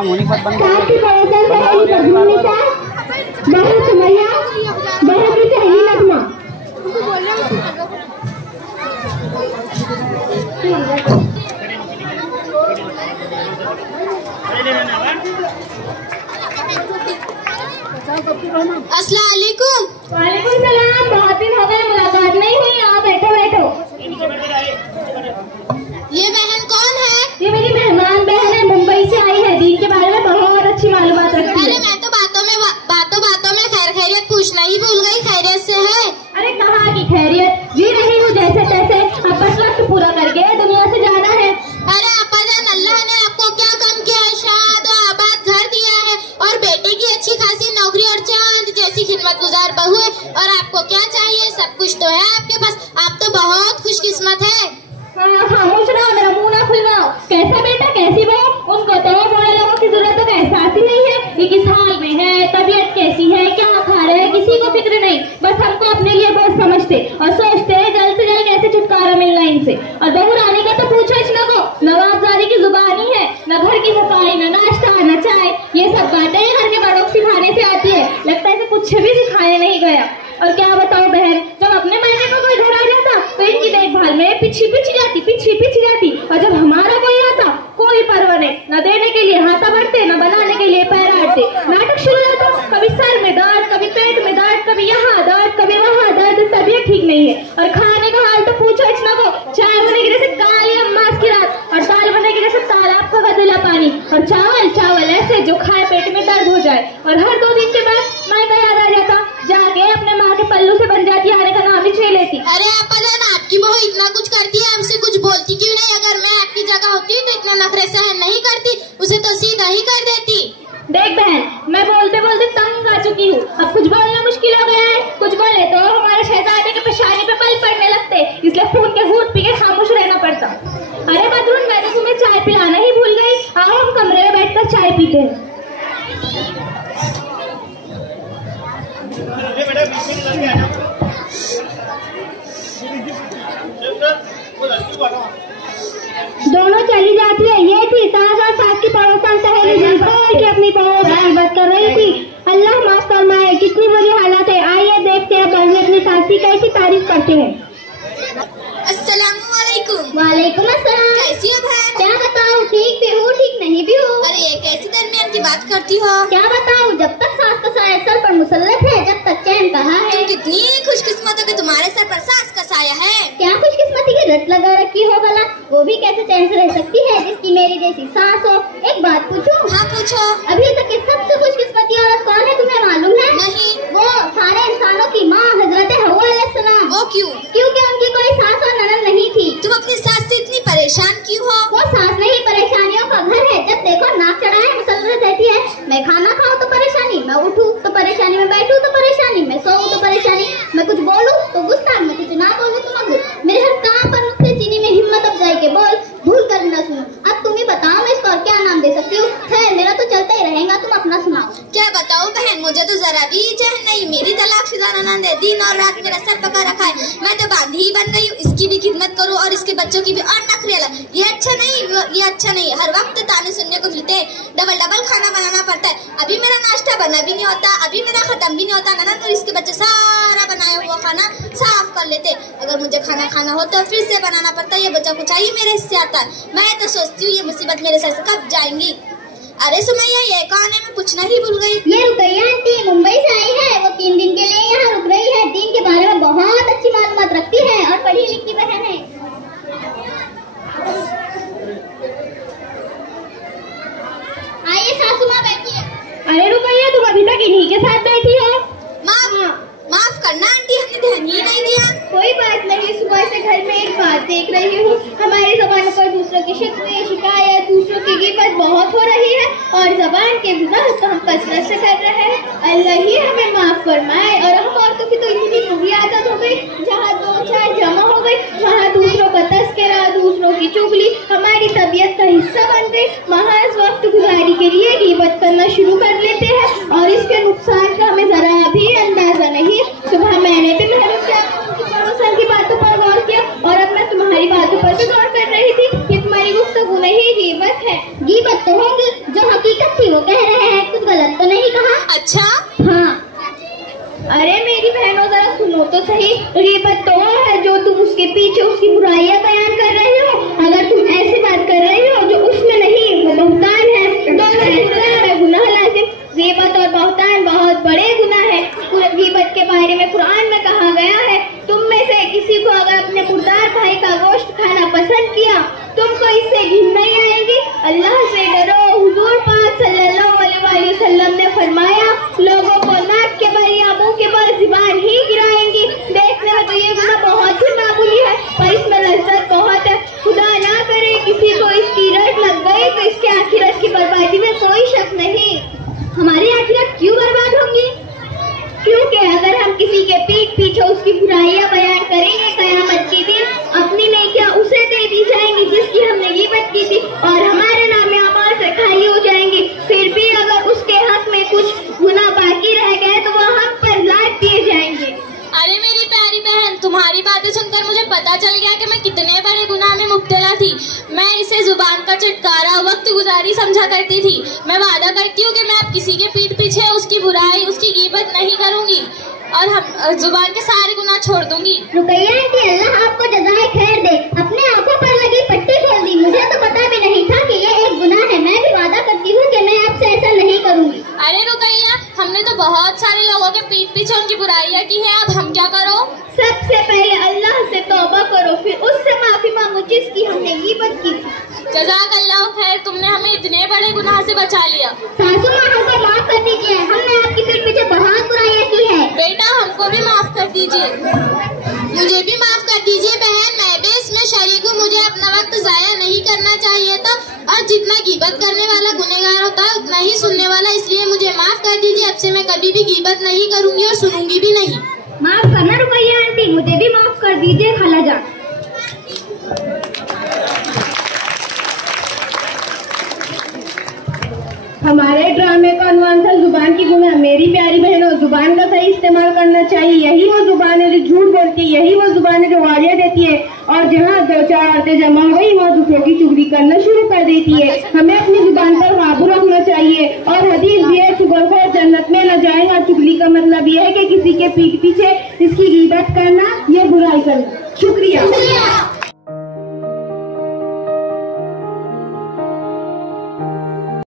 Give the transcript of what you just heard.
क्या मुनी पद बंद अस्सलाम वालेकुम। वालेकुम सलाम। बहुत दिन हो गए, मुलाकात नहीं हुई। आओ बैठो बैठो। ये बहन कौन है? ये मेरी मेहमान बहन है, मुंबई से आई है। दीन के बारे में बहुत अच्छी मालूमात रखती है। अरे मैं तो बातों में खैर खैरियत पूछना ही भूल गई। खैरियत से है? अरे कहाँ की खैरियत, जी रही हूँ जैसे तैसे। अब बस वक्त पूरा करके दुनिया से जाना है। अरे अब्बाजान, अल्लाह ने आपको क्या कम किया है? शाद और आबाद घर दिया है और बेटे की अच्छी खासी नौकरी और चांद जैसी खिदमतगुजार बहू है। और आपको क्या चाहिए? सब कुछ तो है आपके पास। आप तो बहुत खुशकिस्मत है। खामोश रहो, मेरा मुंह ना खुलवाओ। कैसा बेटा कैसी बहू, उनको तो बड़े लोगों की जरूरत का एहसास ही नहीं है। ये किस हाल में है, तबीयत कैसी है, क्या खा रहे हैं, किसी को फिक्र नहीं। बस हमको अपने लिए बहुत समझते और सोचते हैं जल्द से जल्द कैसे छुटकारा मिलना इनसे। और बहू रानी का तो पूछो ही ना को, नवाबजादी की जुबानी है। न घर की सफाई, न नाश्ता, न चाय, ये सब बातें घर के बड़ों को सिखाने से आती है। लगता है कुछ भी सिखाने नहीं गया। और क्या बताओ बहन, जब अपने मायने में कोई घर आ जाता तो इनकी देखभाल में पीछे जाती। और जब हमारा कोई आता, कोई परवाह नहीं, न देने के लिए हाथा बढ़ते, न बनाने के लिए पैर आड़ते। नाटक शुरू होता, कभी सर में दर्द, कभी पेट में दर्द, कभी यहाँ दर्द, कभी वहाँ दर्द। तबीयत ठीक नहीं है। और खाने का हाल तो पूछो इतना को। चाय बने की जैसे काली अम्मास की रात, और दाल बने की जैसे तालाब का गदला पानी, और चावल ऐसे जो खाए पेट में दर्द हो जाए। और हर 2 दिन के बाद माँ का याद आ जाता, जाके अपने माँ के पल्लू से बन जाती, आने का नाम ही छे लेती। अरे अब्बाजान, आपकी बहू इतना कुछ करती है, हमसे कुछ बोलती क्यों नहीं? अगर मैं आपकी जगह होती तो इतना नखरे सहन नहीं करती, उसे तो सीधा ही कर देती। देख बहन, मैं बोलते बोलते तंग आ चुकी हूँ। अब कुछ बोलना मुश्किल हो गया है। कुछ बोले तो हमारे शहजादे के पेशानी पे बल पड़ने लगते, इसलिए खून के घूंट पी के खामोश रहना पड़ता। अरे बदरून, मैं तो तुम्हें चाय पिलाना ही भूल गई। आओ हम कमरे में बैठकर चाय पीते हैं। दोनों चली जाती है। ये थी सास और सास की पड़ोसन सहेली जुल्फकार की अपनी बात कर रही थी। अल्लाह माफ फरमाए, कितनी बुरी हालत है। आइए देखते हैं बहन अपनी सास की कैसी तारीफ करते हैं। अस्सलाम वालेकुम। वालेकुम अस्सलाम। कैसी हो बहन? क्या बताऊँ, ठीक भी हूँ ठीक नहीं भी हूँ। अरे ये कैसी दरमियान की बात करती हो? क्या बताऊँ, जब तक सास का साया सर पर मुसल्लत है, जब तक चैन कहा है। तुम कितनी खुशकिस्मत हो कि तुम्हारे सर पर सास का साया है। क्या खुशकिस्मती की रट लगा रखी हो भला। वो भी कैसे चैन से रह सकती है जिसकी मेरी जैसी सास हो। एक बात पूछूं? हाँ पूछो। अभी तक की सबसे खुशकिस्मती औरत कौन है, तुम्हें मालूम है? नहीं। वो सारे इंसानों की माँ हजरत हव्वा अलैहिस्सलाम। वो क्यों? क्योंकि उनकी कोई सास और ननद नहीं थी। तुम अपनी सास से इतनी परेशान क्यों हो? वो सास नहीं, परेशानियों का घर है। जब देखो नाक चढ़ाए मुसल्लत रहती है। मैं खाना खाऊं तो परेशानी, मैं उठूं तो परेशानी, मैं बैठूं तो परेशानी, मैं सोऊं तो परेशानी, मैं कुछ बोलूं तो गुस्सा, मैं कुछ ना बोलूं तो मगरू। मेरे हर काम पर नुक्ते चीनी में हिम्मत अफजाई के बोल, भूल कर न सुनो। अब तुम ही बताओ मैं इसको और क्या नाम दे सकती हूँ। खैर मेरा तो चलता ही रहेगा, तुम अपना सुनाओ। क्या बताऊँ बहन, मुझे तो जरा भी चैन नहीं। मेरी तलाकशुदा ननद है, दिन और रात मेरा सर पका रखा है। मैं तो बांधी ही बन गई हूँ। इसकी भी खिदमत करूँ और इसके बच्चों की भी, और नखरे अलग। ये अच्छा नहीं। हर वक्त ताने सुनने को मिलते हैं। डबल खाना बनाना पड़ता है। अभी मेरा नाश्ता बना भी नहीं होता, अभी मेरा खत्म भी नहीं होता। ननद और इसके बच्चे सारा बनाया हुआ खाना साफ कर लेते। अगर मुझे खाना खाना हो तो फिर से बनाना पड़ता है। ये बच्चा कुछ ही मेरे हिस्से आता है। मैं तो सोचती हूँ ये मुसीबत मेरे सर से कब जाएंगी। अरे सुमैया, ये कौन है? मैं पूछना ही भूल गई। ये रुकैया आंटी मुंबई से आई है। वो 3 दिन के लिए यहाँ रुक रही है। दीन के बारे में बहुत अच्छी मालूमात रखती है और पढ़ी लिखी बहन है। आइए सासू माँ बैठिए। अरे रुकैया, तुम अभी तक इन्हीं के साथ बैठी हो? माफ करना आंटी, हमने ध्यान ही नहीं दिया। कोई बात नहीं, सुबह से घर में एक बात देख रही हूँ। हमारी जबान पर दूसरों की शिकवे, शिकायत, दूसरों की गिबत बहुत हो रही है और जबान के गुनाह तो हम कसरत से कर रहे हैं। अल्लाह ही हमें माफ फरमाए। और हम औरतों की तो इतनी बुरी आदत हो गई, जहाँ 2 चार जमा हो गई, वहाँ दूसरों का तस्करा, दूसरों की चुगली हमारी तबीयत का हिस्सा बन गई। महज वक्त गुजारी के लिए गिबत करना शुरू कर लेते हैं और इसके नुकसान का हमें जरा भी अंदाजा नहीं। सुबह मैंने भी पड़ोसन की बातों पर गौर किया और अब मैं तुम्हारी बातों पर भी गौर कर रही थी। ये तुम्हारी गुफ्तगू नहीं, गिबत है। गिबत तो होगी जो हकीकत गीबत तो वो है जो तुम उसके पीछे उसकी बुराइयां बयान कर रहे हो। अगर तुम ऐसी बात कर रहे हो जो उसमें नहीं, वो बहतान है। दोनों गुनाह लाजिम। गीबत और बहतान बहुत बड़े गुनाह है। गीबत के बारे में कुरान में कहा गया है, तुम में से किसी को अगर अपने मुर्दार भाई का गोश्त खाना पसंद किया, तुमको इससे घिन नहीं आएगी। अल्लाह से डरो। हुजूर पाक सल्लल्लाहु अलैहि वसल्लम ने फरमाया, लोगों को नाक के बल या मुंह के बल जुबान ही गिराएंगी। देखने में तो ये गुनाह बहुत ही मामूली है, पर इसमें लज्जत बहुत है। खुदा ना करे किसी को इसकी रट लग गई तो इसके आखिरत की बर्बादी में कोई शक नहीं। हमारी आखिरत क्यों बर्बाद होंगी? क्योंकि अगर हम किसी के पीठ पीछे उसकी बुराइयां बयान करेंगे, कयामत के दिन अपनी नेकियां उसे दे दी जाएंगी जिसकी हमने गीबत की थी, और हमारे नाम अमाल से खाली हो जाएंगी। फिर भी अगर उसके हक में कुछ गुनाह बाकी रह गए तो वो हम पर लाद दिए जाएंगे। अरे मेरी प्यारी बहन, तुम्हारी बातें सुनकर मुझे पता चल गया कि मैं कितने बड़े गुनाह में मुब्तला थी। मैं इसे जुबान का चटकारा, वक्त गुजारी समझा करती थी। मैं वादा करती हूँ कि मैं अब किसी के पीठ पीछे उसकी बुराई, उसकी गीबत नहीं करूँगी और हम जुबान के सारे गुनाह छोड़ दूंगी। रुकैया आंटी, अल्लाह आपको जज़ाए खैर दे। अपने आंखों पर लगी पट्टी खोल दी। मुझे तो पता भी नहीं था कि ये एक गुनाह है। मैं भी वादा करती हूँ कि मैं आपसे ऐसा नहीं करूँगी। अरे रुकैया, हमने तो बहुत सारे लोगों के पीठ पीछे उनकी बुराइयां की है, अब हम क्या करो? सबसे पहले अल्लाह से तौबा करो, फिर उससे माफी मांगो जिसकी हमने गीबत की थी। जज़ाकल्लाह खैर, तुमने हमें इतने बड़े गुनाह से बचा लिया। सासू माँ, हमको माफ कर दीजिए, हमने आपकी पीठ पीछे बहुत बुराइयां की है। बेटा, हमको भी माफ कर दीजिए। मुझे भी माफ कर दीजिए बहन, मैं भी इसमें शरीक हूँ। मुझे अपना वक्त जाया नहीं करना चाहिए था, और जितना गीबत करने वाला गुनहगार होता है उतना ही सुनने वाला, इसलिए मुझे माफ कर दीजिए। अब से मैं कभी भी गीबत नहीं करूँगी और सुनूंगी भी नहीं। माफ करना रुकैया आंटी, मुझे भी माफ कर दीजिए खालाजान। हमारे ड्रामे का अनुमान था जुबान की गुनाह। मेरी प्यारी बहनों, जुबान का सही इस्तेमाल करना चाहिए। यही वो जुबान है जो झूठ बोलती है, यही वो जुबान है जो गालियां देती है, और जहाँ दो चार औरतें जमा हो गई वहाँ दूसरों की चुगली करना शुरू कर देती है। हमें अपनी जुबान पर काबू रखना चाहिए। और हदीस भी है, चुगलखोर जन्नत में न जाएगा। चुगली का मतलब यह है कि किसी के पीठ पीछे इसकी गीबत करना या बुराई करना। शुक्रिया।